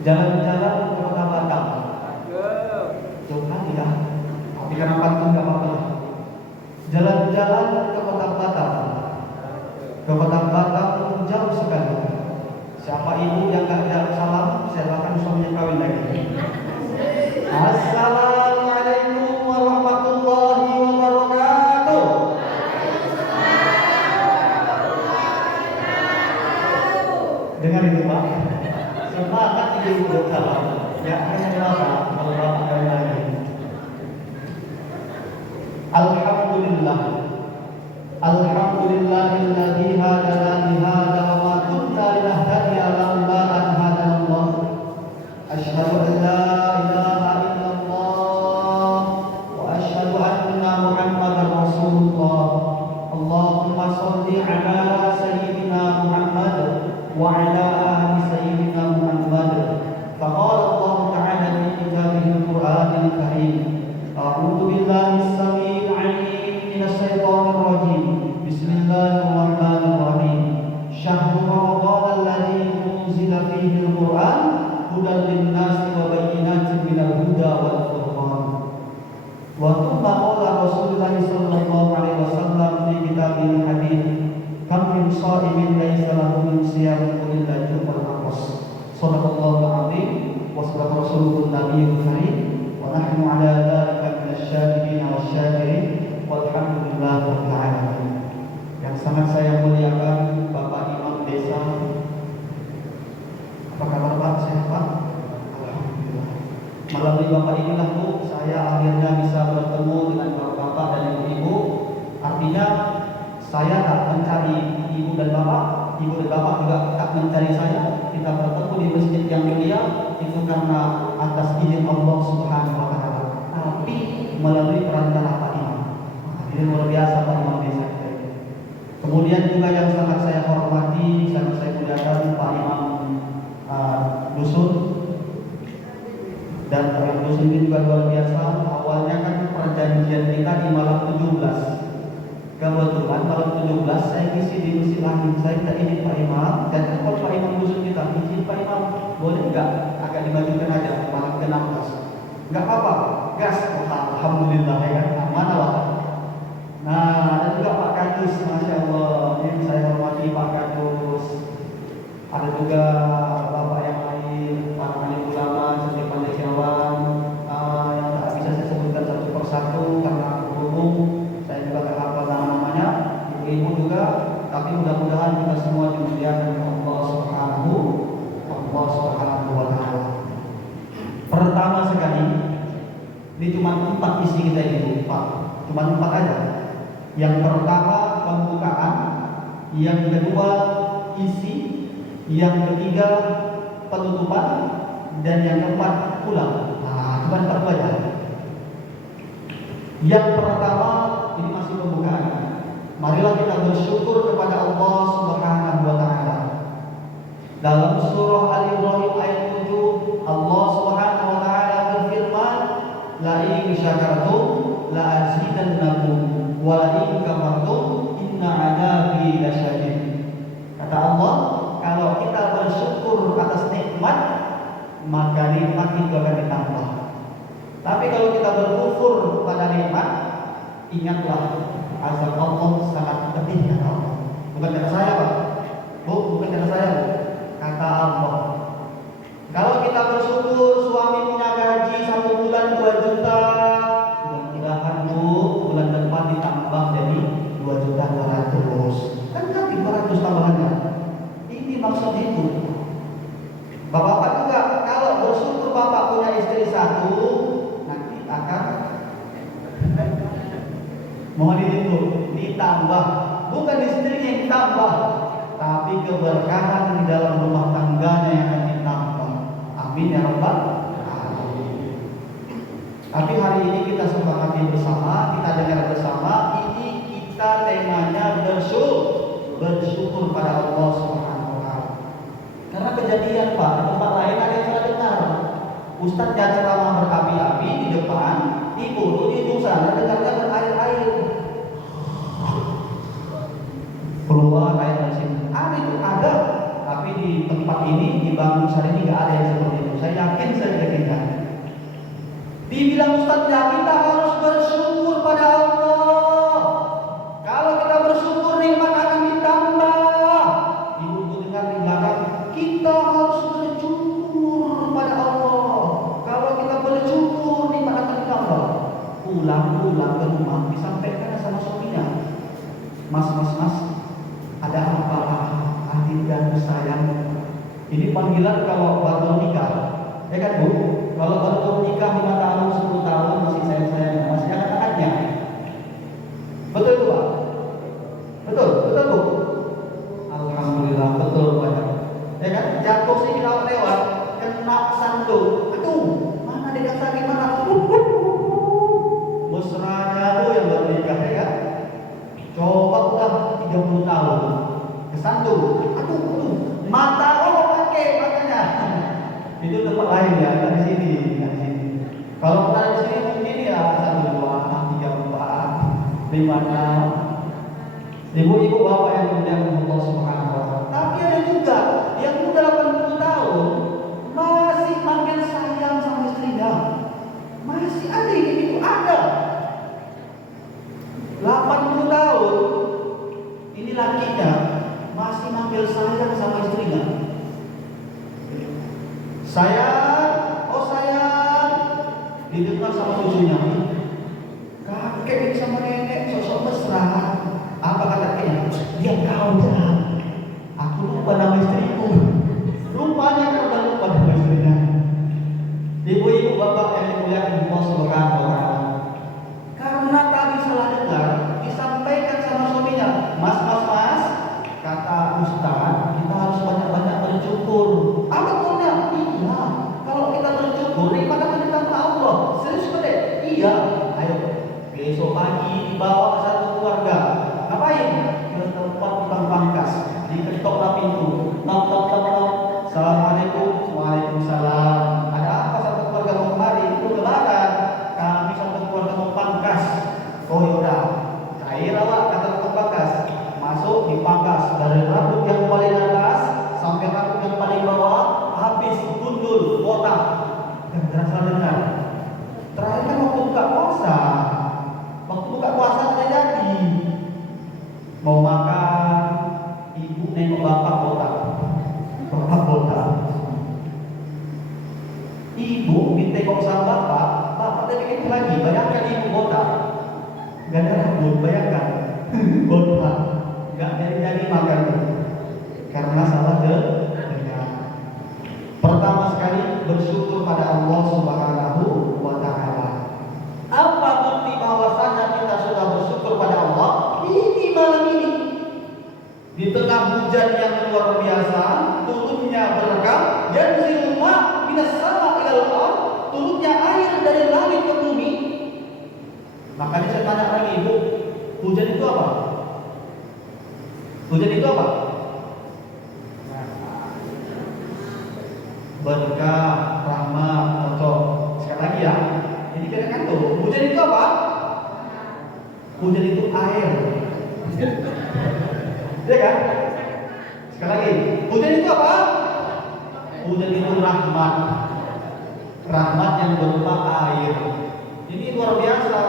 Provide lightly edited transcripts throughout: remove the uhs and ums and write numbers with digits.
Jalan-jalan ke Kota Batam. Jauh kali ya. Tapi karena pantun nggak apa-apa. Jalan-jalan ke Kota Batam. Ke Kota Batam jauh sekali. Siapa ibu yang nggak jawab salam, silakan suaminya kawin lagi. Assalamualaikum warahmatullahi wabarakatuh. Dengar itu Pak. Semangat ibu bersalam. Ya hanya berapa kalau bapak kawin lagi. Alhamdulillah. Alhamdulillahilladzi hadana li hadza wa ma kunna linahtadiya laula an hadana Allah. Asyhadu an la ilaha illallah wa asyhadu anna Muhammadar Rasulullah. Allahumma shalli ala sayyidina Muhammad wa ala ali sayyidina Muhammad. Faqala Allah ta'ala fi kitabihil Qur'anil Karim. A'udzu billahi as-sami'il 'alim minasy syaithanir rajim. Bismillahirrahmanirrahim. Syahrul Ramadan alladzi unzila fihi al-Qur'an hudan lin-nasi wa bayyinatin minal huda wal furqan. Wa thumma qala Rasulullah sallallahu alaihi wasallam fi kitabil hadits, kam min sha'imin laysa lahu min siyam illa jum'al aqwas. Shadaqallahu al-'azim wa sadaqa rasulun nabiyyul karim wa nahnu 'ala dzalika minasyahidin wasyakirin walhamdulillahi rabbil alamin. Yang sangat saya muliakan Bapak Imam Desa. Apa kabar Pak? Sehat Pak? Alhamdulillah. Melalui Bapak inilah Bu, saya akhirnya bisa bertemu dengan Bapak dan Ibu. Artinya saya tak mencari Ibu dan Bapak, Ibu dan Bapak juga tak mencari saya. Kita bertemu di masjid yang mulia itu karena atas izin Allah Subhanahu wa taala. Tapi melalui perantara Pak Imam. Ini luar biasa Pak Imam Desa kita ini. Kemudian juga yang sangat saya hormati, sangat saya muliakan Pak Imam Dusun. Dan Pak Imam Dusun ini juga luar biasa. Awalnya kan perjanjian kita di malam 17. Kebetulan malam 17 saya ngisi di masjid langit. Saya minta izin Pak Imam, dan kalau Pak Imam Dusun kita izin Pak Imam, boleh enggak agak dimajukan aja malam ke-16? Enggak apa-apa, gas. Alhamdulillah ya kan, aman Allah. Nah, dan juga Pak Kadus, Masya Allah, ini saya hormati Pak Kadus. Ada juga Bapak yang lain, para alim ulama seperti Pandekiawan, yang tak bisa saya sebutkan satu persatu karena berhubung saya juga tak hafal namanya, ibu-ibu juga, tapi mudah-mudahan kita semua dimuliakan oleh Allah Subhanahu wa taala. Pertama sekali, ini cuma 4 isi kita ini, Pak. Cuma 4 aja. Yang pertama pembukaan, yang kedua isi, yang ketiga penutupan, dan yang keempat pulang. Nah, cuma 4 aja. Yang pertama ini masih pembukaan. Marilah kita bersyukur kepada Allah Subhanahu wa taala. Dalam surah Al-Ibrahim ayat 7, Allah Subhanahu wa taala berfirman, la in syakartum la azidannakum wa la in kafartum inna 'adzabi lasyadid. Kata Allah, kalau kita bersyukur atas nikmat, maka nikmat itu akan ditambah. Tapi kalau kita berkufur pada nikmat, ingatlah azab Allah sangat pedih kata Allah. Bukan kata saya Pak, bukan kata saya Bu, kata Allah. Kalau kita bersyukur suami punya gaji 1 bulan 2 juta, mudah-mudahan Bu bulan depan ditambah jadi 2.200.000. Kan nanti 200 tambahannya. Ini maksud itu. Bapak-bapak juga kalau bersyukur Bapak punya istri 1, nanti akan mohon itu ditambah, bukan istrinya yang ditambah, tapi keberkahan di dalam rumah tangganya yang akan ditambah. Amin ya rabbal alamin. Tapi hari ini kita sepakati bersama, kita dengar bersama, ini kita temanya bersyukur pada Allah Subhanahu wa taala. Karena kejadian Pak, di tempat lain ada yang salah dengar. Ustaz ceramah berapi-api di depan, ibu di ujung sana dengarnya berair-air. Keluar air dari sini. Ada itu ada, tapi di tempat ini di Bangun Sari ini nggak ada yang seperti itu. Ustaznya, kita harus bersyukur pada Allah. Kalau kita bersyukur, nikmat akan ditambah. Ibu dengar di belakang, kita harus bersyukur pada Allah. Kalau kita bersyukur, nikmat akan ditambah. Pulang ke rumah disampaikan sama suaminya, mas, ada apa adik dan sayang? Ini panggilan kalau baru nikah, ya kan Bu? Kalau baru nikah 5 tahun, 10 tahun masih sayang, masih anak-anaknya. Betul itu Pak? Betul Bu? Alhamdulillah betul banyak. Ya kan? Jatuh sih lewat, kena sandung. Aduh, mana dia sakit mana? Mesranya tuh yang baru nikah ya kan? Coba udah 30 tahun kesandung. Aduh, mata pakai matanya. Itu tempat lain ya, kan di sini. Kalau kita di sini mungkin ya 1, 2, 3, 4, 5, 6. Ibu-ibu bapak yang mulia Allah Subhanahu wa taala. Tapi ada juga yang udah 80 tahun masih manggil sayang sama istrinya. Masih ada ini itu ada. 80 tahun ini lakinya masih manggil sayang sama istrinya. Sayang, oh sayang, didengar sama cucunya. Kakek ini sama nenek sosok mesra. Apa kata kakeknya? Dia kau dah. Aku lupa nama istriku. Rupanya kan udah lupa nama istrinya. Ibu-ibu bapak yang dimuliakan Allah Subhanahu wa taala. Karena tadi salah dengar, disampaikan sama suaminya, mas, kata Ustaz, kita harus banyak-banyak bersyukur. Apa betulnya? Iya. Kalau kita bersyukur, nikmat akan ditambah Allah. Serius betul? Iya. Ayo, besok pagi dibawa ke satu keluarga. Ngapain? Ke tempat tukang pangkas. Diketuklah pintu. Knock. Assalamualaikum. Waalaikumsalam. Ada apa satu keluarga mau kemari? Itu lebaran. Kami satu keluarga mau pangkas. Oh yaudah, cair awak kata tukang pangkas. Masuk dipangkas dari rambut yang paling atas sampai rambut yang paling bawah, habis gundul, botak. Yang terasa dengar. Terakhir kan waktu buka puasa. Waktu buka puasa terjadi. Mau makan, ibu nengok bapak botak. Ibu ditengok sama bapak tadi itu lagi. Bayangkan ibu botak, gak ada rambut, bayangkan botak, gak jadi makan karena salah dengar. Pertama sekali bersyukur pada Allah Subhanahu wa taala. Apa bukti bahwasanya kita sudah bersyukur pada Allah? Ini malam ini di tengah hujan yang luar biasa, turunnya berkah, yanzilul ma' minas sama' ilal ardh, turunnya air dari langit ke bumi. Makanya saya tanya lagi, Bu, hujan itu apa? Hujan itu apa? Berkah, rahmat, atau sekali lagi ya. Ini bedakan tuh. Hujan itu apa? Hujan itu air. Ya kan? Sekali lagi, hujan itu apa? Hujan itu rahmat. Rahmat yang berupa air. Ini luar biasa.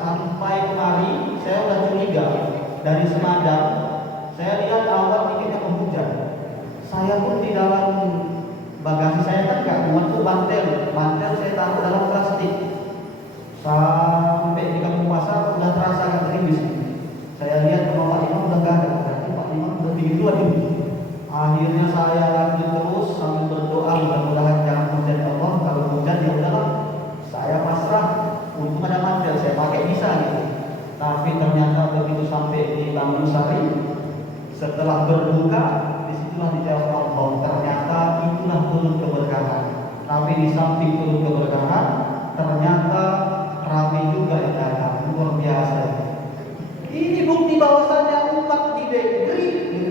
Sampai kemari saya sudah curiga dari Semadang. Saya lihat awal ini akan hujan. Saya pun di dalam bagasi saya kan nggak muat tuh bantel saya taruh dalam plastik. Sampai di kampung pasar udah terasa agak gerimis. Saya lihat sama Pak Imam udah nggak ada. Berarti Pak Imam udah tinggi dulu aja. Akhirnya saya lanjut terus sambil berdoa mudah-mudahan jangan hujan Allah. Kalau hujan ya udahlah, saya pasrah. Untung ada mantel saya pakai bisa gitu. Tapi ternyata begitu sampai di Bangun Sari, setelah berbuka, disitulah dijawab Allah. Ternyata itulah turun keberkahan. Tapi di samping turun keberkahan, ternyata ramai juga yang datang. Luar biasa. Ini bukti bahwasanya umat di negeri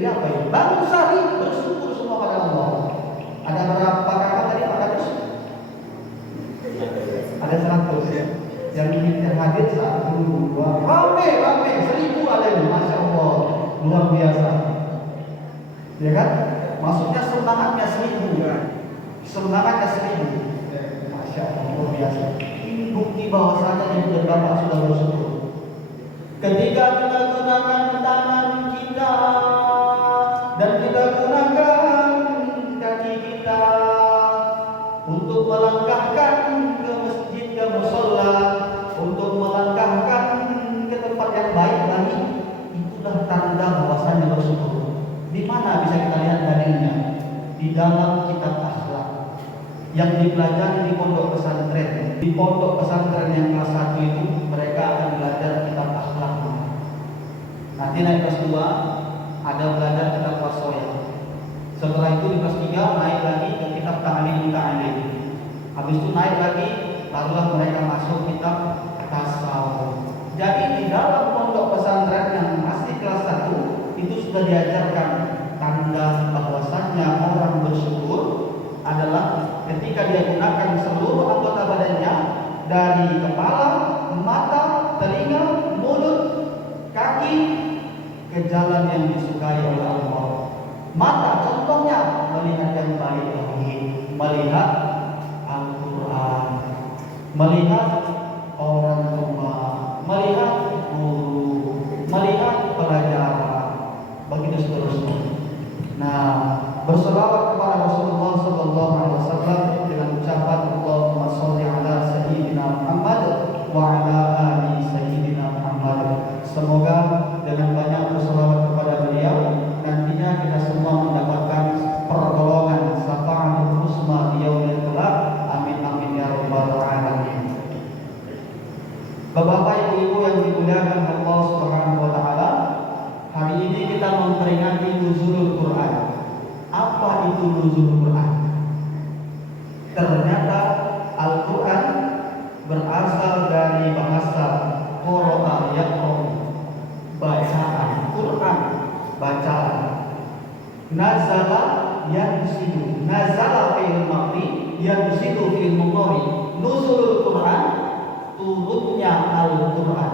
apa ya? Bangun Sari bersyukur semua pada Allah. Ada berapa kakak tadi Pak Kadus? Ada 100 ya. Yang hadir 1, 2, ramai 1000 ada ini, masya Allah, luar biasa. Ya kan? Maksudnya semangatnya 1000. Semangatnya 1000. Masya Allah, luar biasa. Ini bukti bahwasanya ibu dan bapak sudah bersyukur. Ketika kita gunakan tangan kita dan kita gunakan kaki kita untuk melangkahkan ke masjid, ke musholla, untuk melangkahkan ke tempat yang baik lagi, itulah tanda bahwasanya bersyukur. Di mana bisa kita lihat dalilnya? Di dalam kitab akhlak yang dipelajari di pondok pesantren. Di pondok pesantren yang kelas 1 itu mereka akan belajar kitab akhlak. Nanti naik kelas 2 ada belajar kitab wasoya. Setelah itu di kelas 3 naik lagi ke kitab ta'lim. Habis itu naik lagi, barulah mereka masuk kitab tasawuf. Jadi di dalam pondok pesantren yang masih kelas 1 itu sudah diajarkan tanda bahwasannya orang bersyukur adalah ketika dia gunakan seluruh anggota badannya dari kepala, mata, telinga, mulut, kaki ke jalan yang disukai oleh Allah. Mata contohnya melihat yang baik-baik, melihat Al-Quran, melihat orang tua, melihat guru, melihat pelajaran, begitu seterusnya. Nah, berselawat kepada Rasulullah sallallahu alaihi wasallam dengan ucapan Allahumma shalli ala sayyidina Muhammad wa ala ali sayyidina Muhammad. Semoga dengan banyak berselawat kepada beliau nantinya kita semua mendapatkan pertolongan syafaatul husna di yaumil kelak. Amin amin ya rabbal alamin. Bapak ibu-ibu yang dimuliakan Allah Subhanahu wa taala, hari ini kita memperingati nuzulul Quran. Apa itu nuzulul Quran? Ternyata Al-Quran berasal dari bahasa qara'a yaqra'u, bacaan. Quran, bacaan. Nazala yanzilu, nazala fi'il madhi, yanzilu fi'il mudhari. Nuzulul Quran, turunnya Al-Quran,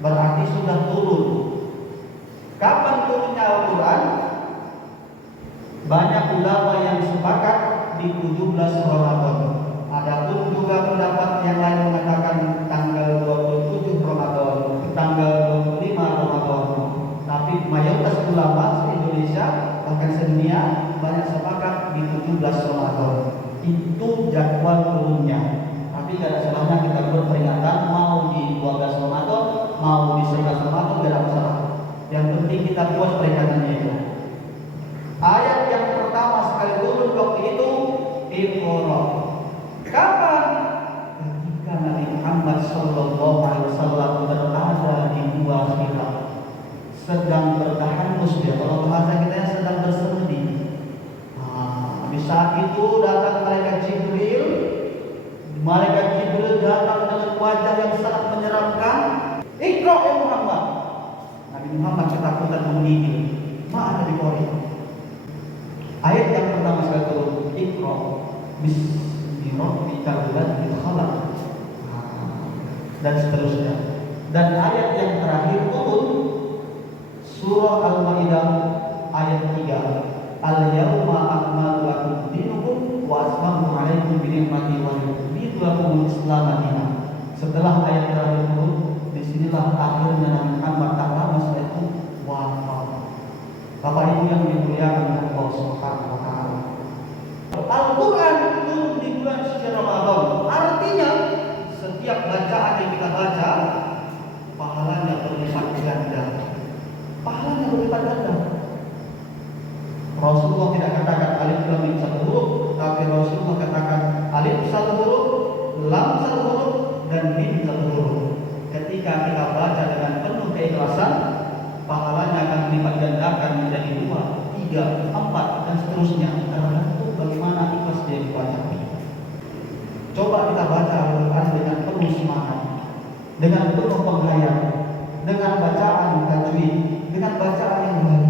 berarti sudah turun. Kapan turunnya Al-Quran? Banyak ulama yang sepakat di 17 Ramadan. Adapun juga pendapat yang lain mengatakan tanggal 27 Ramadan, tanggal 25 Ramadan. Tapi mayoritas ulama se-Indonesia bahkan sedunia banyak sepakat di 17 Ramadan. Itu jadwal turunnya. Tapi tidak ada salahnya kita buat peringatan mau di 12 Ramadan, mau di 11 Ramadan, tidak ada masalah. Yang penting kita buat peringatannya itu. Ayat yang pertama sekali turun waktu itu Iqra. Kapan? Ketika Nabi Muhammad sallallahu alaihi wasallam berada di gua Hira, sedang bertahanus dia. Kalau bahasa kita sedang bersemedi. Di saat itu datang malaikat Jibril. Malaikat Jibril datang dengan wajah yang sangat menyeramkan. Iqra ya Muhammad. Nabi Muhammad ketakutan menggigil. Ma'ana di Qori. Ayat yang pertama sekali turun Iqra bismi rabbikal ladzi khalaq, dan seterusnya. Dan ayat yang terakhir turun surah Al-Maidah ayat 3. Al-yawma akmaltu lakum dinakum wa atmamtu 'alaikum bi ni'mati wa raditu lakum al-Islam dinan. Setelah ayat terakhir turun, disinilah akhirnya Nabi Muhammad tak lama setelah itu wafat. Bapak Ibu yang dimuliakan Allah Subhanahu wa taala. Al-Quran turun di bulan suci Ramadan. Artinya setiap bacaan yang kita baca pahalanya berlipat ganda. Pahalanya berlipat ganda. Rasulullah tidak katakan alif lam mim satu huruf, tapi Rasulullah katakan alif satu huruf, lam satu huruf, dan mim satu huruf. Ketika kita baca dengan penuh keikhlasan, pahalanya akan dilipat gandakan menjadi 2, 3, 4 dan seterusnya. Tergantung bagaimana ikhlas dia dibaca. Coba kita baca Al-Quran dengan penuh semangat, dengan penuh penghayat, dengan bacaan tajwid, dengan bacaan yang baik.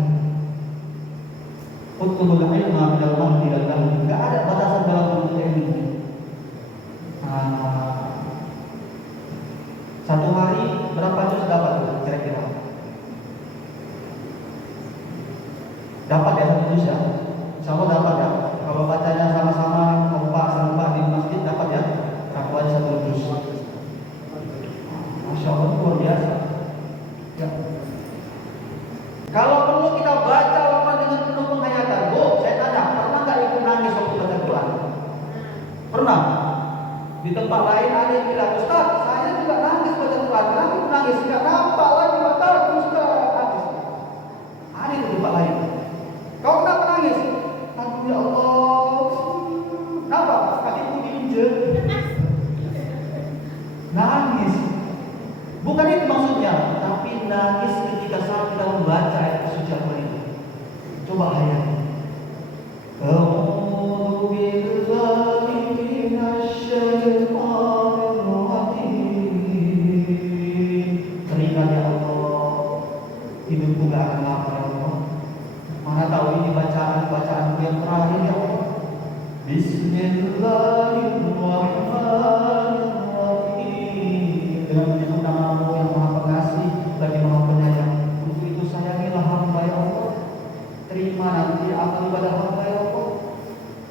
Utlubul ilma minal mahdi ilal lahdi. Enggak ada batasan dalam menuntut ilmu. Satu hari berapa juz dapat kira-kira? Dapat ya satu juz ya? Insya Allah dapat ya. Kalau bacanya sama-sama kompak di masjid dapat ya. kurang. Di tempat lain ada yang bilang, Ustaz, saya juga nangis baca Quran, kenapa nangis? Nggak nampak lagi mata Ustaz, nangis. Ada di tempat lain. Kau kenapa nangis? Aduh ya Allah. Kenapa? Kakiku diinjek. Nangis. Bukan itu maksudnya, tapi nangis ketika saat kita membaca ayat kesucian itu. Coba hayati. Teringat ya Allah, hidupku gak akan lapar ya Allah. Mana tahu ini bacaanku yang terakhir ya Allah. Bismillahirrahmanirrahim. Dengan menyebut nama-Mu yang Maha Pengasih lagi Maha Penyayang. Untuk itu sayangilah hamba ya Allah. Terima nanti amal ibadah hamba ya Allah.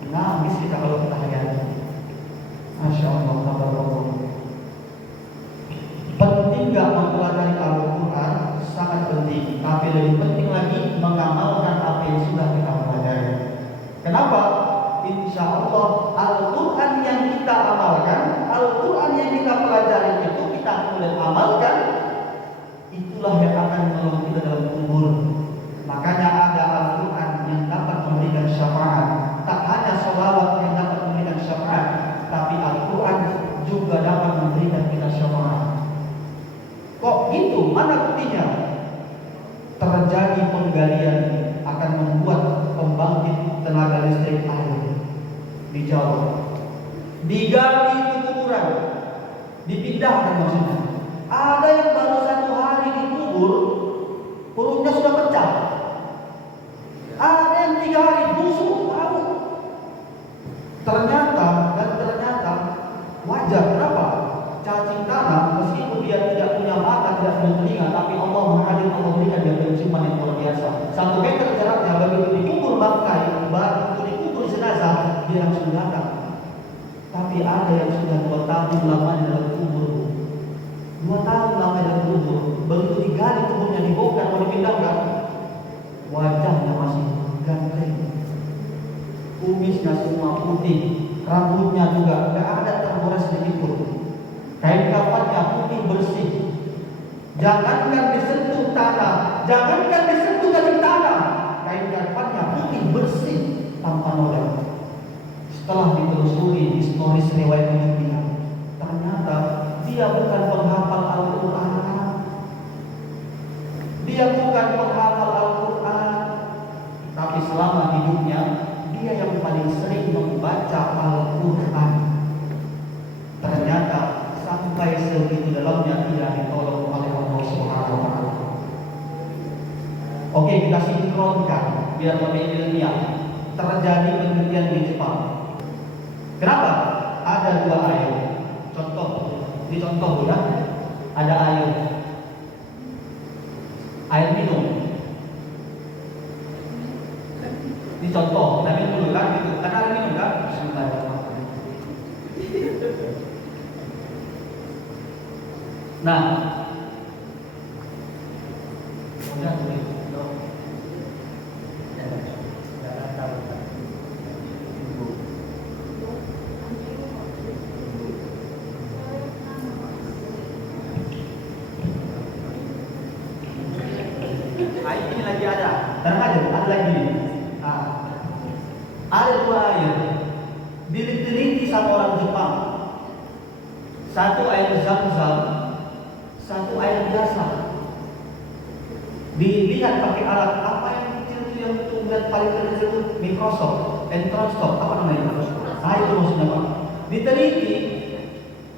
Nangis kita kalau kita hayati. Masya Allah, tabarakallah. Penting gak mempelajari Al-Quran? Sangat penting. Tapi lebih penting lagi mengamalkan apa yang sudah kita pelajari. Kenapa? Insya Allah Al-Quran yang kita amalkan, Al-Quran yang kita pelajari itu kita mulai amalkan, itulah yang akan menolong kita dalam kubur. Makanya ada Al-Quran yang dapat memberikan syafaat. Tak hanya sholawat yang dapat memberikan syafaat, tapi Al-Quran juga dapat memberikan kita syafaat. Kok gitu? Mana buktinya? Terjadi penggalian akan membuat pembangkit tenaga listrik air di Jawa. Digali di kuburan, dipindahkan maksudnya. Ada yang baru 1 hari dikubur, perutnya sudah pecah. Ada yang 3 hari busuk, tahu. Ternyata wajar. Kenapa? Cacing tanah meskipun dia tidak punya mata, tidak punya telinga, tapi Allah menghadir, Allah berikan dia penciuman yang luar biasa. 1 meter jaraknya, begitu dikubur bangkai, begitu dikubur jenazah, dia langsung datang. Tapi ada yang sudah 2 tahun lamanya dalam kubur. 2 tahun lamanya dalam kubur. Begitu digali kuburnya, dibongkar, mau dipindahkan, wajahnya masih ganteng, kumisnya semua putih, rambutnya juga tidak ada tergores sedikit pun. Kain kafannya putih bersih. Jangankan disentuh tanah, jangankan disentuh dari tanah, kain kafannya putih bersih tanpa noda. Setelah ditelusuri historis riwayat hidup dia, ternyata dia bukan penghafal Al-Quran. Dia bukan penghafal Al-Quran, tapi selama hidupnya dia yang paling sering membaca Al-Quran. Ternyata sampai segitu dalamnya tidak ditolong oleh Allah Subhanahu wa taala. Oke, kita sinkronkan biar lebih ilmiah. Terjadi penelitian di Jepang. Kenapa? Ada 2 air. Contoh ya. Ada air minum. Dicontoh, kita minum dulu kan gitu. Karena air minum kan? Bismillahirrahmanirrahim. Nah, ini lagi ada. Tenang aja, ada lagi. Ada 2 air. Diteliti sama orang Jepang. 1 air Zam-Zam, 1 air biasa. Dilihat pakai alat apa yang kecil itu, yang lihat paling kecil itu mikroskop, apa namanya? Itu maksudnya Pak. Diteliti,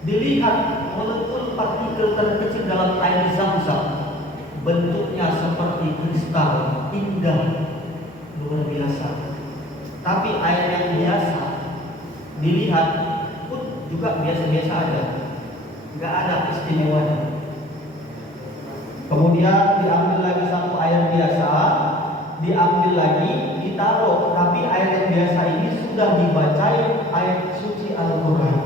dilihat molekul partikel terkecil dalam air Zam-Zam. Bentuknya seperti kristal, indah, luar biasa. Tapi air yang biasa dilihat pun juga biasa-biasa aja, nggak ada istimewanya. Kemudian diambil lagi 1 air biasa, diambil lagi, ditaruh. Tapi air yang biasa ini sudah dibacai ayat suci Al-Quran.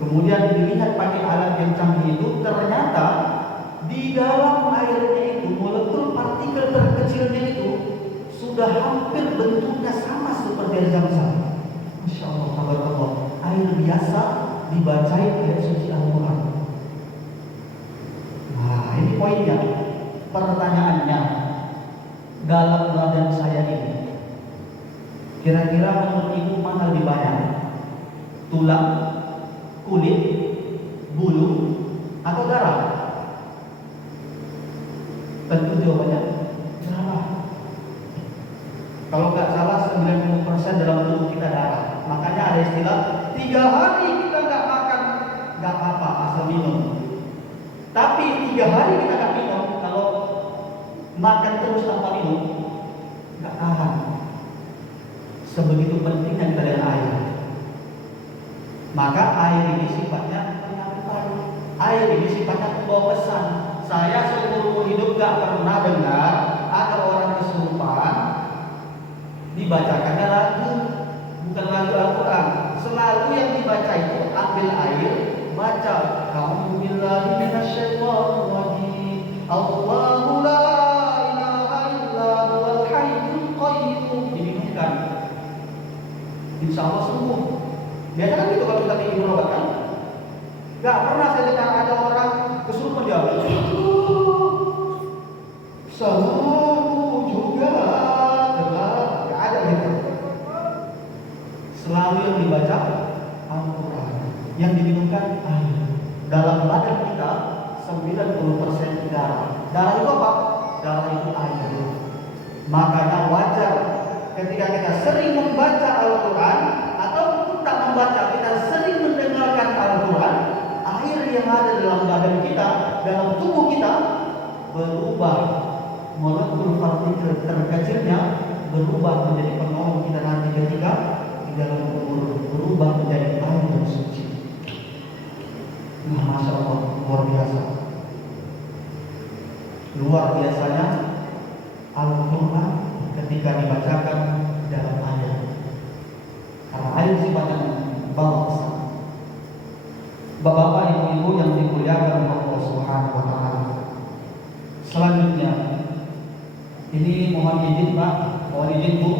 Kemudian dilihat pakai alat yang canggih itu, ternyata di dalam airnya itu molekul partikel terkecilnya itu sudah hampir bentuknya sama seperti air Zam-Zam. Masya Allah, tabarakallah. dibacain ayat suci Al-Quran. Nah, ini poinnya. Pertanyaannya, dalam badan saya ini, kira-kira menurut ibu mana lebih banyak? Tulang, kulit, bulu, atau darah? Tentu jawabannya darah. Kalau nggak salah 90% dalam tubuh kita darah. Makanya ada istilah 3 hari kita nggak makan, nggak apa-apa asal minum. Tapi 3 hari kita nggak minum, kalau makan terus tanpa minum nggak tahan. Sebegitu pentingnya kita dengan air. Maka air ini sifatnya penyampaian. Air ini sifatnya pembawa pesan. Saya seumur hidup nggak pernah dengar ada orang kesurupan dibacakannya lagu, bukan lagu Al-Quran. Selalu yang dibaca itu ambil air, baca A'udzubillahi minasyaitonir rajim. Allahu la ilaha illa huwal hayyul qayyum. Diminumkan. Insya Allah sembuh. Biasa kan gitu kalau kita ingin berobat kan? Gak pernah saya dengar ada orang kesurupan jawab. Salahku juga. Gak ada gitu. Selalu yang dibaca Al-Quran, yang diminumkan air. Dalam badan kita 90% darah. Darah itu apa? Darah itu air. Makanya wajar ketika kita sering membaca Al-Quran atau tak membaca, kita sering mendengarkan Al-Quran, air yang ada dalam badan kita, dalam tubuh kita berubah. Molekul partikel terkecilnya berubah menjadi penolong kita nanti ketika di dalam kubur, berubah menjadi air yang suci. Nah, Masya Allah, luar biasa. Luar biasanya Al-Quran ketika dibacakan dalam air. Karena air sifatnya bangsa. Bapak-bapak, ibu-ibu yang dimuliakan Allah Subhanahu wa taala. Selanjutnya, ini mohon izin Pak, mohon izin Bu.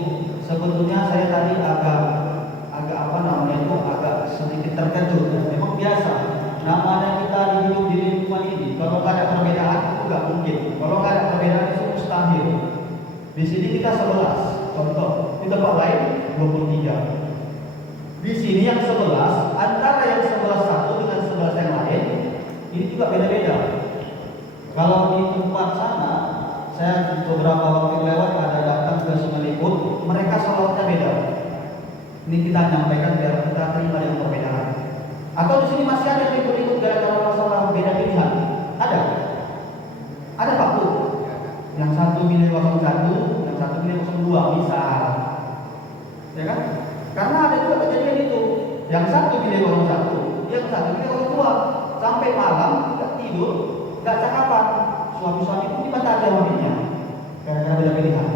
Sebetulnya saya tadi agak sedikit terkejut. Memang biasa. Namanya kita hidup di lingkungan ini, kalau nggak ada perbedaan itu nggak mungkin. Kalau nggak ada perbedaan itu mustahil. Di sini kita 11, contoh. Di tempat lain 23. Di sini yang 11, antara yang 11 satu dengan 11 yang lain, ini juga beda-beda. Kalau di tempat sana, saya beberapa waktu lewat ada datang ke Sungai Liput, mereka sholatnya beda. Ini kita nyampaikan biar kita terima dengan perbedaan. Atau di sini masih ada yang ikut-ikut gara-gara masalah beda pilihan? Ada? Ada Pak Bu? Yang satu milih 01, yang satu milih 02 misal. Ya kan? Karena ada juga kejadian itu. Yang satu milih 01, yang satu milih 02. Sampai malam tidak tidur, tidak cakapan. Suami-suami pun dibatasi suaminya karena beda pilihan.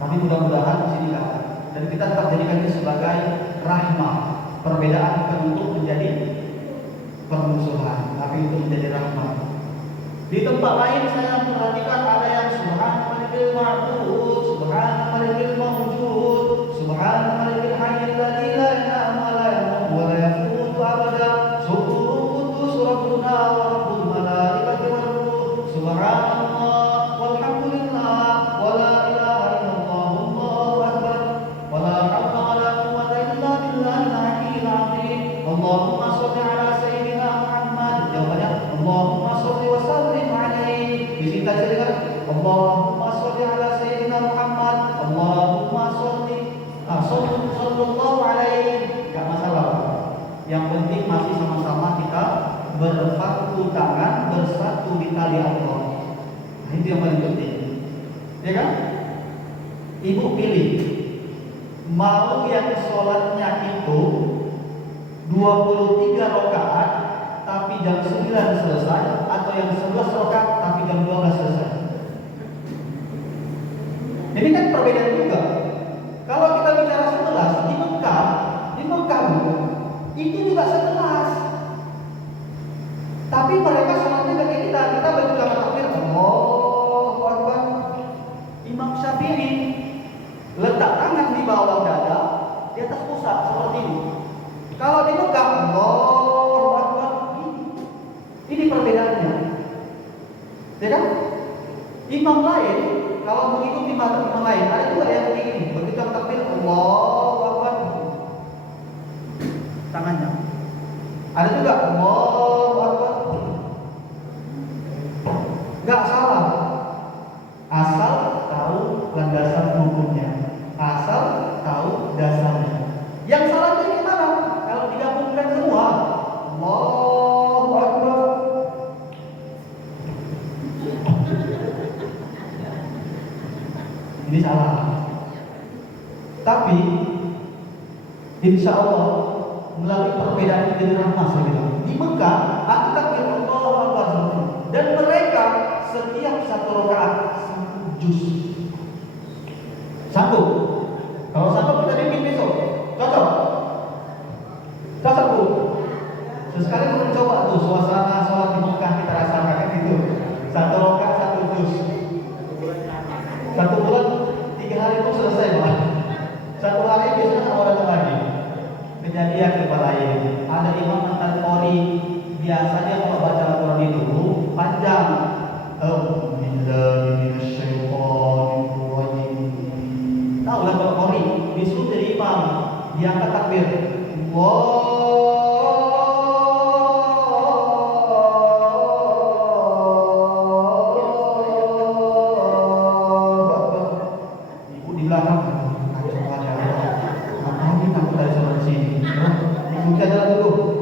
Tapi mudah-mudahan di sini kan. Dan kita tetap jadikan ini sebagai rahmah. Perbedaan bukan untuk menjadi permusuhan, tapi untuk menjadi rahmah. Di tempat lain saya perhatikan ada yang subhanal ma'bud, subhanal mawjud, subhanal hayyul ladzi la ilaha wa la yamut wa la yafutu abada, subhanallah rabbuna wa rabbul malaikati war ruh, subhanallah walhamdulillah wa la ilaha illallah wallahu akbar wa la haula wa la quwwata illa billahil aliyyil azim. Allahumma shalli ala sayyidina Muhammad. Jawabannya Allahumma shalli wa sallim alaihi. Di sini tadi dengar Allahumma shalli ala sayyidina Muhammad. Allahumma shalli sallallahu alaihi. Enggak masalah. Yang penting masih sama-sama kita berpatu tangan, bersatu di tali Allah. Nah, itu yang paling penting. Ya kan? Ibu pilih mau yang sholatnya itu 23 rakaat tapi jam 9 selesai, atau yang 11 rakaat tapi jam 12 selesai. Ini kan perbedaan juga. Kalau kita bicara 11 di Mekah itu juga 11. Tapi mereka sholatnya kayak kita baca takbir Allahu Akbar. Imam Syafi'i letak tangan di bawah dada, di atas pusat seperti ini. Kalau di Mekah, Allahu Akbar. Ini perbedaannya. Ya kan? Imam lain, kalau mengikuti mazhab imam lain, ada juga yang begini. Begitu takbir, Allahu Akbar. Tangannya. Ada juga Allahu Akbar. Enggak salah. Asal tahu landasan hukumnya. Asal tahu dasarnya. Yang salah itu gimana? Kalau digabungkan semua, Allahu Akbar. Ini salah. Tapi insya Allah melalui perbedaan itu jadi rahmat saya bilang. Di Mekah, aku takbir Allahu Akbar dan mereka setiap satu rakaat satu juz. Satu. Kalau satu kita bikin besok. Cocok. Cocok Bu. Sesekali kita coba tuh suasana sholat di Mekah kita rasakan kan gitu. Satu rakaat satu juz. Satu bulan 3 hari itu selesai Pak. Satu hari biasanya mau datang lagi. Kejadian kepala ini. Ada imam mantan Qori. Biasanya kalau baca Al-Quran itu panjang. Tahu lah kalau Qori disuruh jadi imam, diangkat takbir. Ibu di belakang kacau aja. Ngapain aku dari sana sini? Ikuti aja dulu.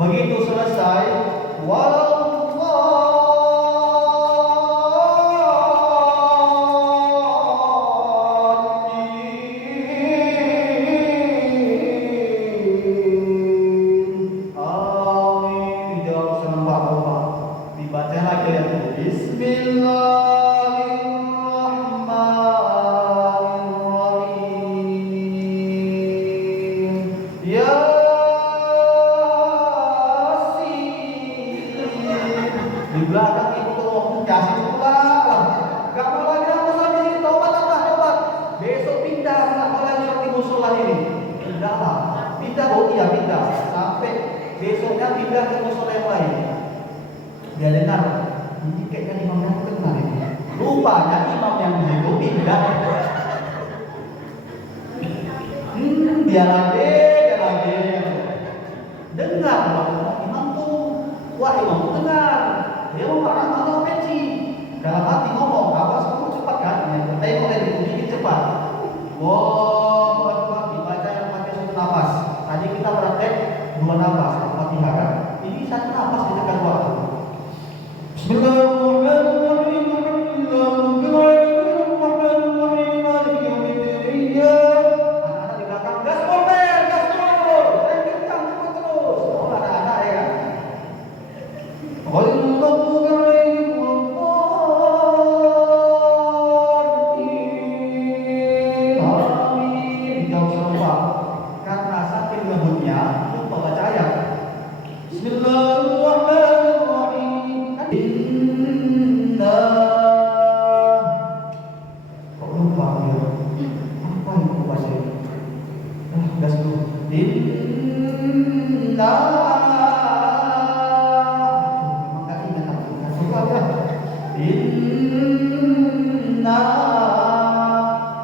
Begitu selesai, dibaca lagi ya. Bismillahirrahmanirrahim. Ya di belakang itu tuh kasih pula. Gak mau lagi aku sambil ini tobat. Besok pindah, gak mau lagi seperti musola ini. Pindah lah, pindah iya pindah. Sampai besoknya pindah ke musola yang lain. Dia dengar, ini kayaknya imam yang kenal ini. Rupanya imam yang di situ pindah. Dia lagi. Dengar, imam tuh, wah imam tuh dengar. Dia mau marah atau peci. Dalam hati ngomong, apa kamu cepat kan? Tengok lagi, sedikit cepat. Wow, dibaca yang pakai satu nafas. Tadi kita praktek 2 nafas, Al-Fatihah kan? Ini 1 nafas ditekan waktu. Bismillahirrahmanirrahim. Anak-anak di belakang gas mobil, kencang terus. Oh, ada anak ya. Karena saking ngebutnya lupa baca ayat. Bismillahirrahmanirrahim. Inna. Kok lupa ya? Apa yang baca? Gas dulu. Inna. Inna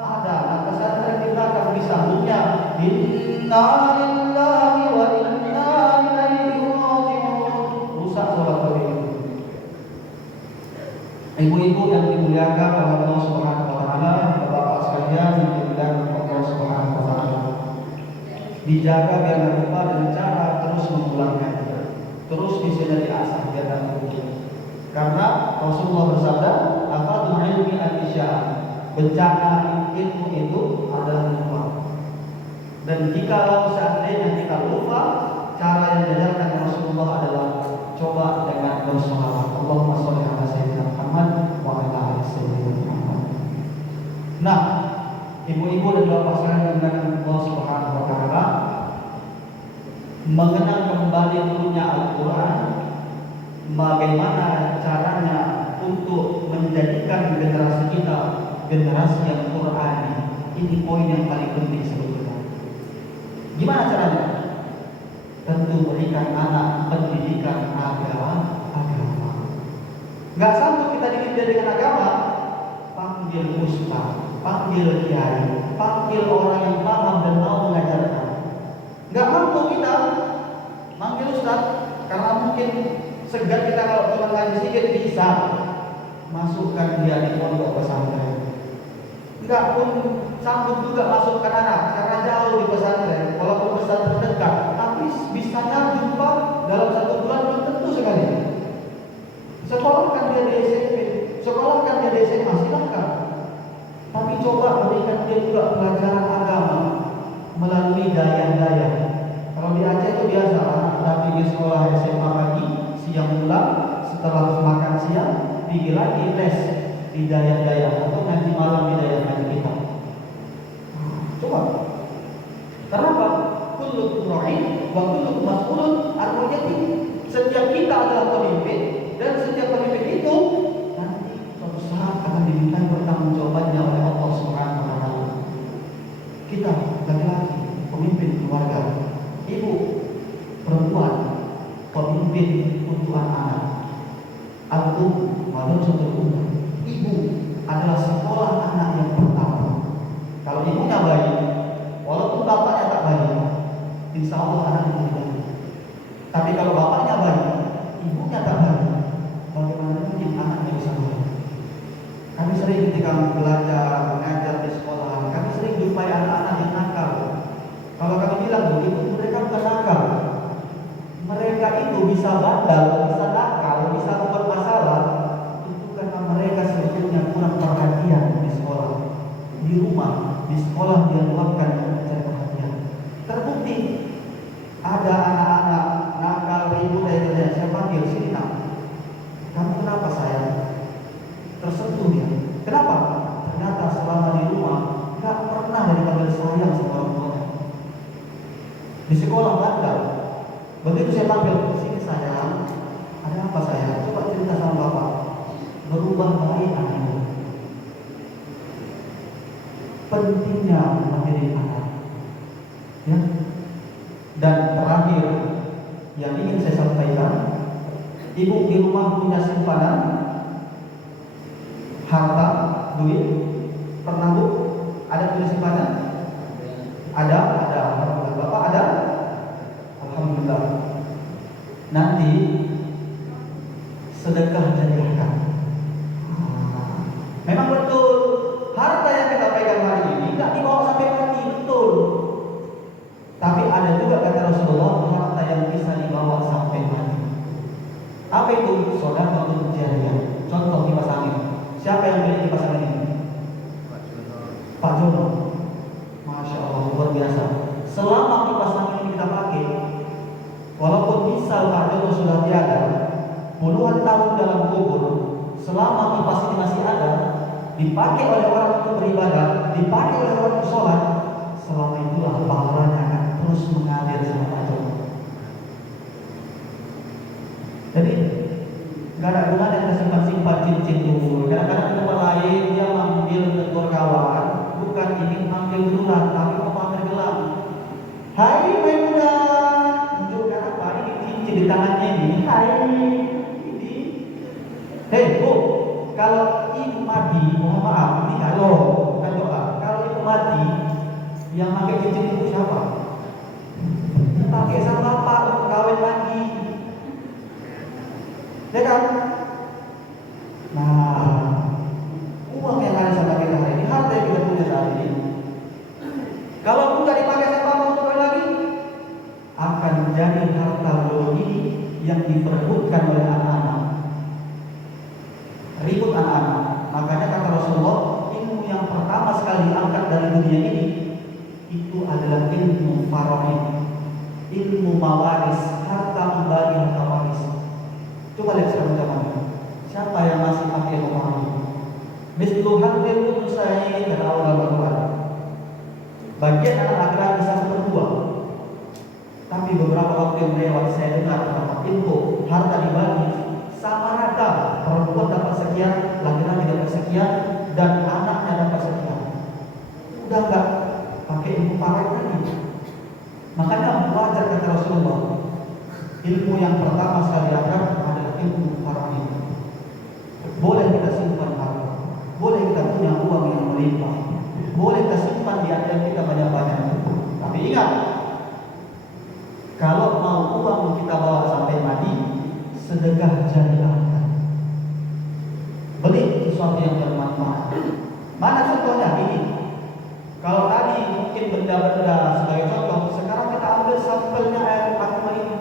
ada anak pesantren di belakang disambungnya. Inna lillahi wa inna ilaihi raji'un. Rusak sholat beliau. Ibu-ibu yang dimuliakan oleh Allah Subhanahu wa taala, bapak sekalian yang dimuliakan oleh Allah Subhanahu wa taala. Dijaga biar tidak lupa dengan cara terus mengulangnya. Terus bisa diasah biar tidak lupa. Karena Rasulullah bersabda, "Afadul ilmi al-isya." Bencana ilmu itu adalah lupa. Dan jika seandainya kita lupa, cara yang diajarkan Rasulullah adalah coba dengan bersolawat. Allahumma sholli ala sayyidina Muhammad Bapak sekalian dengan Allah Subhanahu wa taala, mengenang kembali turunnya Al-Qur'an, bagaimana caranya untuk menjadikan generasi kita generasi yang Qur'ani. Ini poin yang paling penting sebetulnya. Gimana caranya? Tentu berikan anak pendidikan agama. Nggak sanggup kita dididik dia dengan agama, panggil ustaz, panggil kiai, panggil orang yang paham dan mau mengajarkan. Nggak mampu kita manggil ustaz, karena mungkin segan kita kalau cuma ngaji sedikit bisa masukkan dia di pondok pesantren. Nggak pun sanggup juga masukkan anak karena jauh di pesantren, walaupun pesantren dekat, tapi bisa nyambung Pak dalam 1 bulan belum tentu sekali. Sekolahkan dia di SMP, sekolahkan dia di SMA, silakan. Tapi coba berikan dia juga pelajaran agama melalui daya-daya. Kalau di Aceh itu biasa, anak pergi sekolah SMA pagi, siang pulang, setelah makan siang, pergi lagi les di daya-daya atau nanti malam di daya ngaji kita. Coba. Kenapa? Kullukum ra'in wa kullukum mas'ulun an ra'iyatihi. Setiap kita adalah pemimpin dan setiap pemimpin itu nanti suatu saat akan diminta pertanggungjawabannya oleh Allah Subhanahu wa taala. Kita laki-laki pemimpin keluarga, ibu perempuan pemimpin untuk anak-anak. Antum malu satu umat. Ibu adalah sekolah anak yang pertama. Kalau ibunya baik, walaupun bapaknya tak baik, insya Allah anak itu baik. Tapi kalau bapaknya baik, ibunya tak baik, bagaimana mungkin anaknya bisa baik? Kami sering ketika belajar, mengajar di sekolah, kami sering jumpai anak-anak yang nakal. Kalau kami bilang begitu, mereka bukan nakal. Mereka itu bisa bandel, bisa nakal, bisa membuat masalah. Itu karena mereka sebetulnya kurang perhatian di sekolah. Di rumah, di sekolah dia luapkan mencari perhatian. Terbukti ada anak-anak nakal, ribut dari saya panggil sini nak. Kamu kenapa sayang? Tersentuh dia. Kenapa? Ternyata selama di rumah nggak pernah dipanggil sayang sama orang tuanya. Di sekolah bandel. Begitu saya panggil sini sayang, ada apa sayang? Coba cerita sama bapak. Berubah baik anaknya. Pentingnya mendidik anak. Ya. Dan terakhir yang ingin saya sampaikan, ibu di rumah punya simpanan harta, duit, pernah bu? Ada punya simpanan? Ada. Alhamdulillah. Bapak ada? Alhamdulillah. Nanti sedekah jariahkan. Memang betul harta yang kita pegang hari ini tidak dibawa sampai mati, betul. Tapi ada juga kata Rasulullah harta yang bisa dibawa sampai mati. Apa itu? Sedekah jariah. Contoh kipas angin. Siapa yang beli kipas angin ini? Pak Jono. Masya Allah, luar biasa. Selama kipas angin ini kita pakai, walaupun misal Pak Jono sudah tiada, puluhan tahun dalam kubur, selama kipas ini masih ada, dipakai oleh orang untuk beribadah, dipakai oleh orang untuk sholat, selama itulah pahalanya akan terus mengalir sama Pak Jono. Jadi gak ada gunanya kita simpan-simpan cincin dulu. Kadang-kadang di tempat lain dia manggil tegur kawan, bukan ingin manggil gelang, tapi mau pamer gelang. Hai Maimunah, tunjukkan apa ini cincin di tangannya ini. Hai ini. Hei bu, kalau ibu mati, mohon maaf, ini kalau bukan doa. Kalau ibu mati, yang pakai cincin itu siapa? Pakai sang bapak untuk kawin lagi. Ya kan? Nah, uang yang ada sama kita hari ini, harta yang kita punya saat ini, kalau tidak dipakai sama bapak untuk kawin lagi, akan menjadi harta ini yang diperebutkan oleh anak-anak. Ribut anak-anak. Makanya kata Rasulullah, ilmu yang pertama sekali diangkat dari dunia ini itu adalah ilmu faraid, ilmu mawaris, harta membagi harta waris. Coba lihat sekarang zaman. Siapa yang masih pakai ilmu faraid? Mislu hadil saya kata Allah Al-Quran. Bagian anak laki-laki 1/2. Tapi beberapa waktu yang lewat saya dengar dapat info harta dibagi sama rata, perempuan dapat sekian, laki-laki dapat sekian, dan anaknya dapat sekian. Udah enggak pakai ilmu paret lagi. Makanya wajar kata Rasulullah, ilmu yang pertama sekali akan adalah ilmu paret. Boleh kita simpan harta, boleh kita punya uang yang melimpah, boleh kita simpan di ATM kita banyak-banyak. Tapi ingat, kalau mau uang kita bawa sampai mati, sedekah jariah. Beli sesuatu yang bermanfaat. Mana contohnya ini? Kalau tadi mungkin benda-benda sebagai contoh, sekarang kita ambil sampelnya air aqua ini.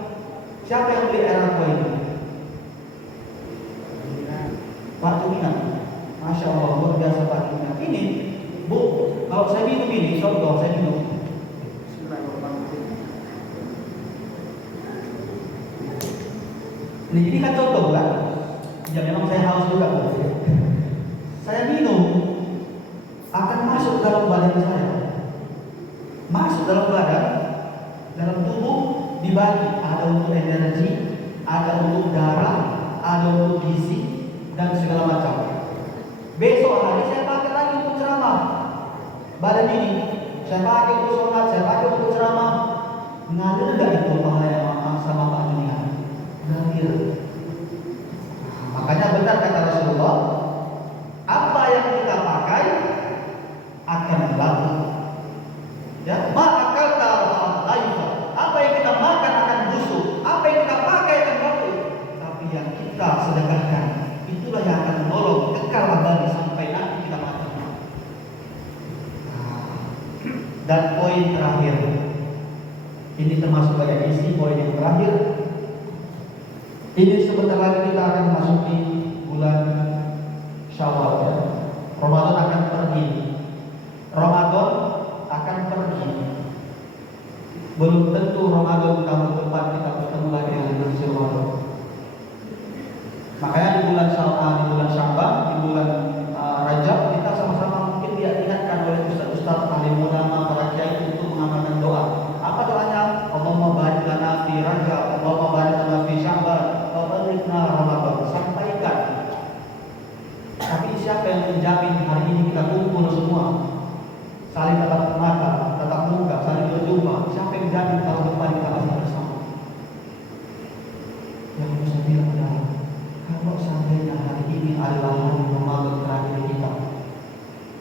Siapa yang beli air aqua ini? Pak Juminan. Masya Allah, luar biasa Pak Juminan. Ini, Bu, kalau saya minum ini, contoh saya minum. Ini kan contoh kan? Ya memang saya haus juga. Saya minum akan masuk dalam badan saya, masuk dalam badan, dalam tubuh dibagi. Ada untuk energi, ada untuk darah, ada untuk gizi dan segala macam. Besok hari saya pakai lagi untuk ceramah. Badan ini saya pakai untuk sholat, saya pakai untuk ceramah. Ngalir enggak itu bahaya sama Pak Dunia? Ngalir. Makanya benar kata Rasulullah, apa yang kita pakai akan laku. Ya, ma'akal ta'ala. Apa yang kita makan akan busuk, apa yang kita pakai akan laku. Tapi yang kita sedekahkan, itulah yang akan menolong kekal abadi sampai nanti kita mati. Dan poin terakhir, ini termasuk bagian isi poin yang terakhir. Ini sebentar lagi kita akan masuki bulan Syawal, ya. Ramadan akan pergi. Ramadan akan pergi. Belum tentu Ramadan tahun depan kita bertemu lagi dengan bulan Syawal. Makanya di bulan Sya'ban, di bulan Rajab kita sama-sama mungkin diingatkan oleh ustaz-ustaz alim ulama, para kiai untuk mengamalkan doa. Apa doanya? Allahumma barik lana fi Rajab, Allahumma barik lana fi Sya'ban, wa balighna Ramadan. Sampaikan. Tapi siapa yang menjamin hari ini kita kumpul semua, saling tatap mata, tatap muka, saling berjumpa? Siapa yang menjamin tahun depan kita masih bersama? Yang bisa bilang adalah, kalau seandainya hari ini adalah hari Ramadan terakhir kita,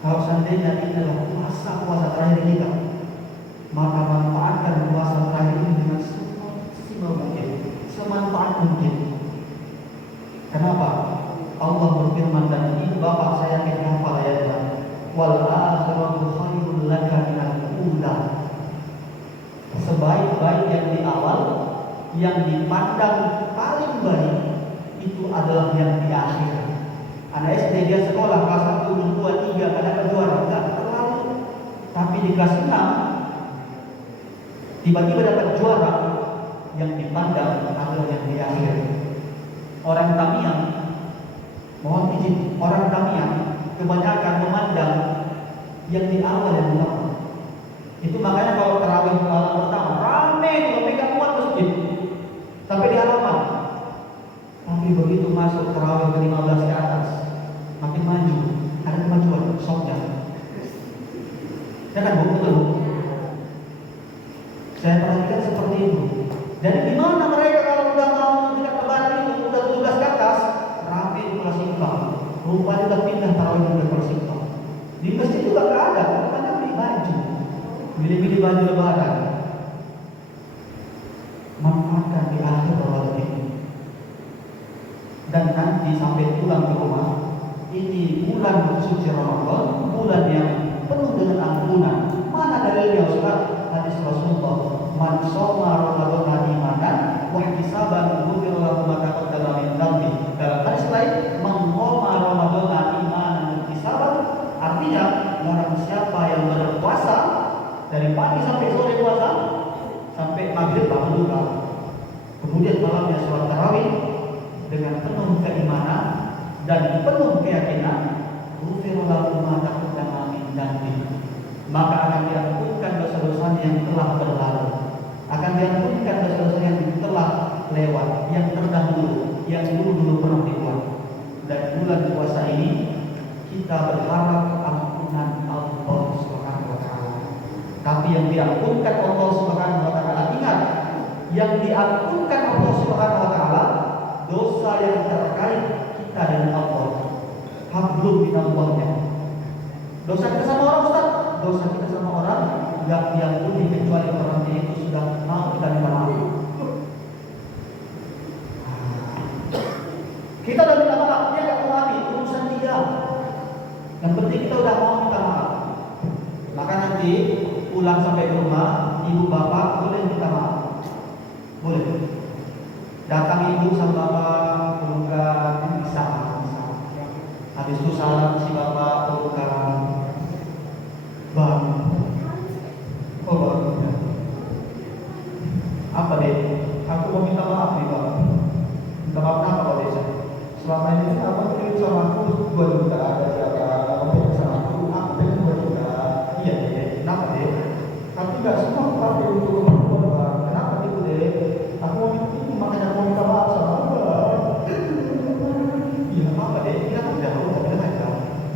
kalau seandainya ini adalah puasa terakhir kita, maka manfaatkan puasa terakhir ini dengan semaksimal mungkin, semanfaat mungkin. Kenapa? Allah berfirman, dan ini Bapak saya yang hafal ayatnya, wal akhiratu khairul laka minal ula. Sebaik-baik yang di awal, yang dipandang paling baik, itu adalah yang di akhir. Anak SD dia sekolah kelas 1, 2, 3 ada juara, enggak terlalu. Tapi di kelas 6 tiba-tiba dapat juara, yang dipandang adalah yang di akhir. Orang Tamiang, mohon izin, orang Tamiang kebanyakan memandang yang di awal yang utama. Itu makanya kalau tarawih malam pertama ramai juga, pegang kuat masjid sampai di halaman. Tapi begitu masuk tarawih ke-15 ke atas, makin maju, ada kemajuan soknya. Ya kan, betul. Saya perhatikan seperti itu. Dan di mana mereka kalau udah mau dekat lebaran itu, udah 17 ke atas, ramai di kelas infak. Rupanya udah pindah tarawih ke kelas infak. Di masjid juga nggak ada, rupanya beli baju, beli baju lebaran. Manfaatkan di akhir Ramadan ini. Dan nanti sampai pulang ke rumah, ini bulan suci Ramadan, bulan yang penuh dengan ampunan. Mana dalilnya Ustaz? Hadis Rasulullah, man shoma Ramadan imanan wa ihtisaban ghufira lahu ma taqaddama min dhanbi. Dalam hadis lain, man shoma Ramadan imanan wa ihtisaban, artinya barang siapa yang berpuasa dari pagi sampai sore puasa, sampai maghrib bangun buka, kemudian malamnya sholat tarawih dengan penuh keimanan dan penuh keyakinan, ghufira lahu ma taqaddama min dhanbi. maka akan diampunkan dosa-dosa yang telah berlalu, akan diampunkan dosa-dosa yang telah lewat, yang terdahulu, yang dulu pernah dibuat. Dan bulan puasa ini kita berharap ampunan Allah Subhanahu wa taala. Tapi yang diampunkan Allah Subhanahu wa taala, ingat, yang diampunkan Allah Subhanahu wa taala dosa yang terkait kita dengan Allah. Hablum minallahnya. Dosa kita sama orang, Ustaz, dosa kita sama orang enggak diampuni kecuali orang itu sudah mau kita minta maaf. Kita udah minta maaf, dia enggak mengalami urusan dia. Yang penting kita udah mau minta maaf. Maka nanti pulang sampai ke rumah, ibu bapak boleh minta maaf. Boleh. Datang ibu sama bapak pelukan bisa. Habis itu salam si bapak pelukan. Bang. Oh bang. Apa deh? Aku mau minta maaf nih bang. Minta maaf apa Pak Desa? Selama ini abang kirim sama aku 2 juta, ada siapa? Abang kirim sama aku pengen 2 juta. Iya deh. Kenapa deh? Tapi nggak semua aku pakai untuk rumah gua bang. Kenapa gitu deh? Aku mau minta ini, makanya aku mau minta maaf sama abang. Iya apa deh? Kita kan udah tahu, udah aja.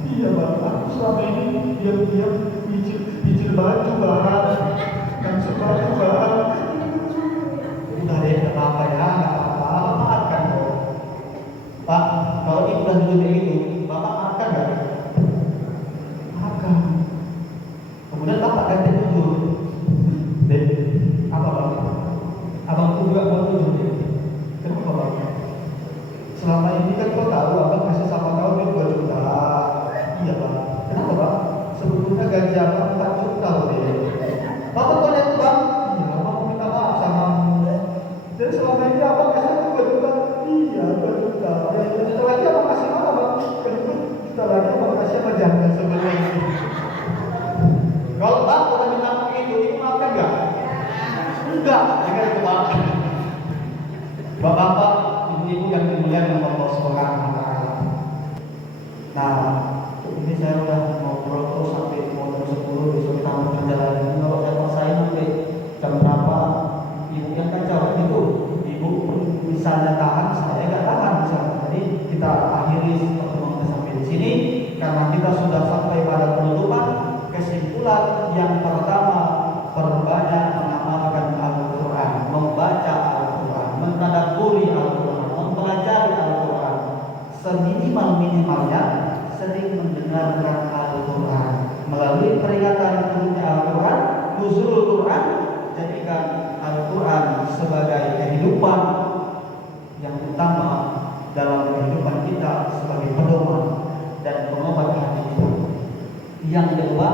Iya bang. Aku selama ini diam-diam nyicil baju bang. Dan sepatu bang. Udah deh, nggak apa-apa ya, nggak apa-apa. Maafkan kok. Pak, kalau ini udah dulu kayak gitu, bapak maafkan nggak? Maafkan. Kemudian bapak ganti jujur. Deh, apa bang? Abangku juga mau jujur deh. Kenapa bang? Selama ini kan kau tahu abang kasih sama kau dia 2 juta. Iya bang. Kenapa bang? Sebetulnya gaji abang 4 juta deh. Bapak kau lihat bang? Iya, abang mau minta maaf sama. Jadi selama ini abang kasih 2 juta. Iya 2 juta. Ya, 2 juta lagi abang kasih apa bang? Kedua juta lagi abang kasih apa jangan sebenarnya. Kalau bang udah minta maaf itu maafkan nggak? Enggak, jangan itu bang. Bapak-bapak, ibu-ibu yang dimuliakan oleh Allah Subhanahu wa taala. Nah, ini saya udah ngobrol terus sampai mau jam 10, besok kita mau kerja lagi. Kalau saya paksain sampai jam berapa? Ibu yang kacau itu. Ibu misalnya tahan, saya nggak tahan misalnya. Jadi kita akhiri pertemuan kita sampai di sini karena kita sudah sampai pada penutupan. Kesimpulan yang pertama, perbanyak mengamalkan Al-Quran, membaca Al-Quran, mentadabburi Al-Quran, mempelajari Al-Quran, seminimal-minimalnya sering mendengarkan Al-Quran. Melalui peringatan turunnya Al-Quran, nuzulul Quran, jadikan Al-Quran sebagai kehidupan yang utama dalam kehidupan kita sebagai pedoman dan pengobat hati kita. Yang kedua,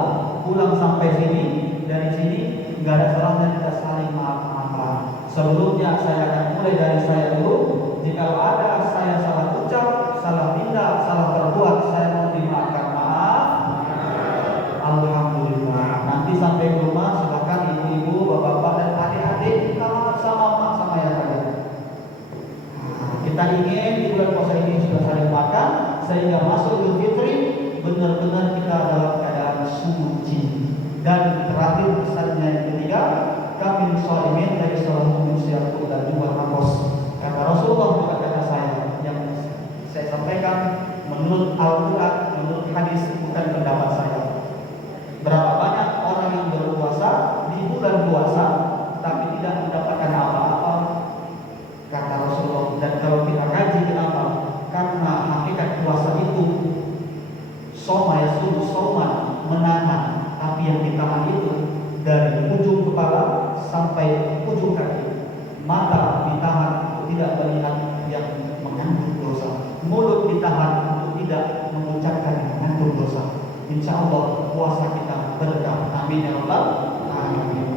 pulang sampai sini, dari sini nggak ada salahnya kita saling maaf-maafan. Sebelumnya saya akan mulai dari saya dulu. Jika ada saya salah ucap, salah tindak, salah berbuat, saya mau dimaafkan. Maaf. Alhamdulillah. Nanti sampai ke rumah silakan ibu-ibu, bapak-bapak dan adik-adik minta maaf sama mak sama ayah kalian. Kita ingin di bulan puasa ini sudah saling makan sehingga masuk Idul Fitri benar-benar kita dalam keadaan suci. Dan terakhir pesannya yang ketiga, kami sholimin dari seorang mukmin siapun dan juga nafas. Kata Rasulullah bukan kata saya. Yang saya sampaikan menurut Al-Quran, menurut hadis, bukan pendapat saya. Berapa banyak orang yang berpuasa di bulan puasa tapi tidak mendapatkan apa-apa, kata Rasulullah. Dan kalau kita kaji kenapa? Karena hakikat puasa itu soma yasum, soma menahan, tapi yang ditahan itu dari ujung kepala sampai ujung kaki. Mata ditahan untuk tidak melihat yang mengandung dosa. Mulut ditahan untuk tidak mengucapkan yang mengandung dosa. Insya Allah puasa kita berkah. Amin ya rabbal alamin.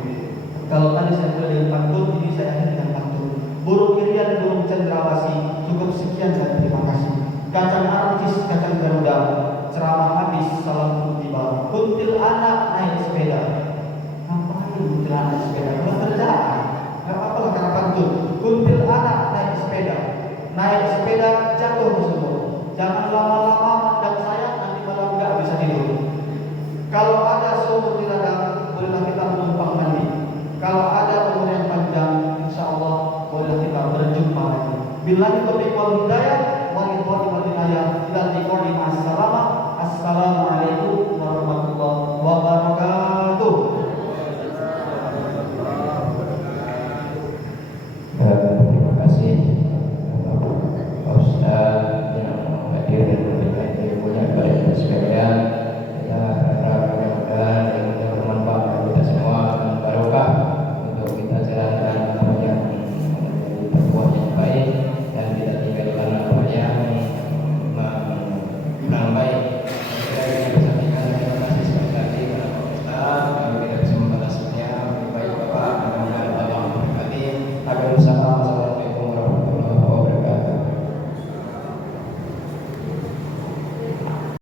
Kalau tadi saya mulai dengan pantun, ini saya akhiri dengan pantun. Burung irian, burung cendrawasih. Cukup sekian dan terima kasih. Kacang arancis, kacang garuda. Ceramah habis, salam tiba. Kuntil anak naik sepeda. Ngapain kuntil anak sepeda? Bukan kerjaan. Gak apa-apa lah karena pantun. Kuntil anak naik sepeda. Naik sepeda jatuh ke sumur. Jangan lama-lama mandang saya, nanti malam gak bisa tidur. Kalau ada sumur di Wabillahi taufiq wal hidayah.